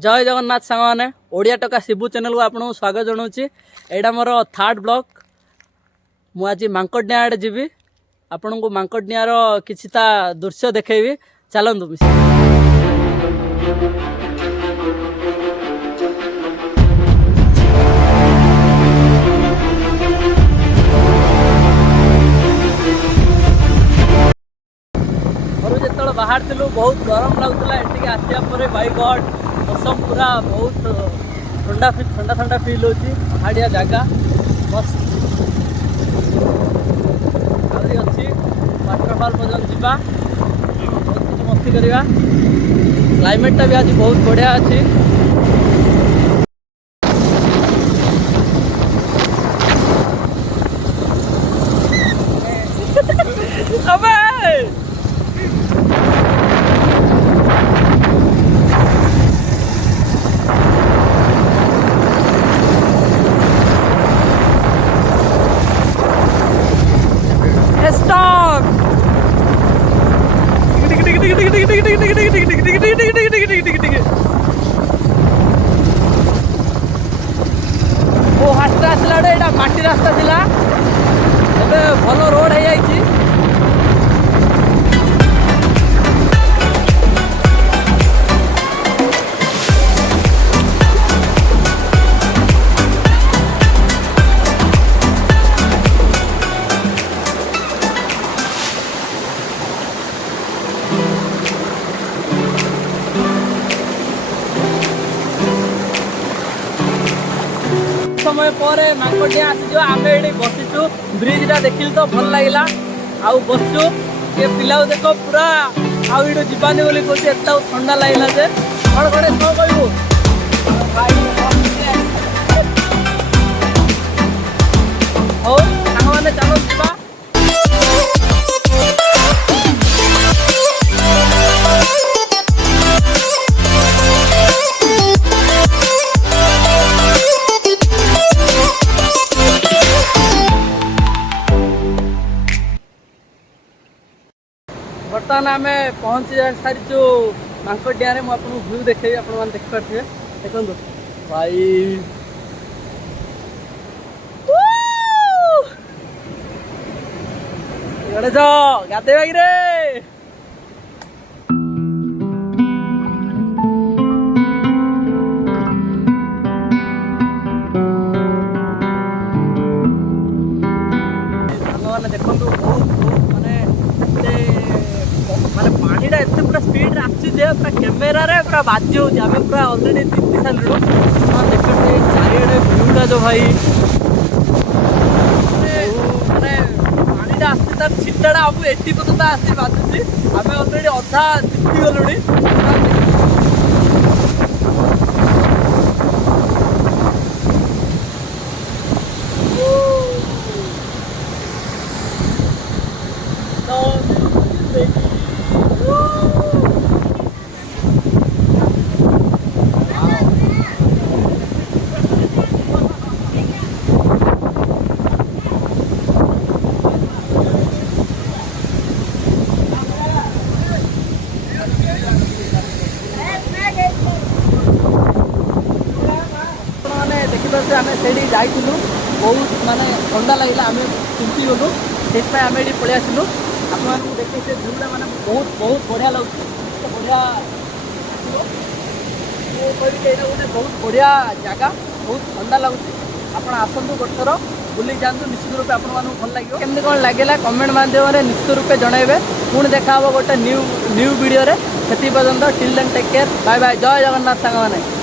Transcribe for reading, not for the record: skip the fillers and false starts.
जय जगन्नाथ सांग मैंने ओडिया टका शिबू चैनल को आपको स्वागत जनाऊँगी। यहाँ मोर थर्ड ब्लॉग मुझे मांकड़िया आड़े जी आपण को मांकड़िया किसी दृश्य देखी चलतु जो बाहर थिलु बहुत गरम लगुला एटिके आसिया पर बाई गॉड मौसम पूरा बहुत ठंडा ठंडा ठंडा फील होची। पहाड़िया जगह मस्त आदि अच्छी वाटरफॉल पर्यटन जीवा बहुत किसी मस्ती करवा। क्लाइमेटा भी आज बहुत बढ़िया अच्छी। वो हाट आसला यहाँ माटी रास्ता थिला एबे भल रोड हो जाइए। समय पर मांकड़िया आसीज आम ये बसीचु ब्रिजा देखिल तो भल लगे आउ बसचु ये पिला देख पूरा आउ ये जीवानी बोली कौन एत ठंडा लगला जे कौन कौन सब कहू हो सांग मैंने चलो जीवा। बर्तमान आम पहुँची सारी मांकड़िया रे मुझे व्यू देखे आपने देखिपे देखो भाई गणेश गाधेबा कि रे मैंने देखो बहुत माने पानीटा एत पूरा स्पीड आसी पूरा कैमेरा रे पूरा बाजी हो पूरा अलरेडी तीन सालू देखते चारिड़े व्यूटा जो भाई माने पानीटा आसी तार छिटाटा आमको 80% आसी बाजुची आम अलरेडी अधा जीति गलुणी। देखिए आम से जाइलु बहुत माने ठंडा लगे आम चिंती गलु से आम ये पलि आसलु आप देखिए से भ्यूटा मैंने बहुत बहुत बढ़िया लगे बढ़िया गोटे बहुत बढ़िया जगह बहुत ठंडा लगुच आप आसतु गोटे थर बुले जातु निश्चित रूप आपको भल लगे केमती कौन लगे कमेंट माध्यम निश्चित रूप जनइबे पुणी देखा गोटे न्यू वीडियो से पर्यटन till then take care bye bye जय जगन्नाथ सांग मैंने।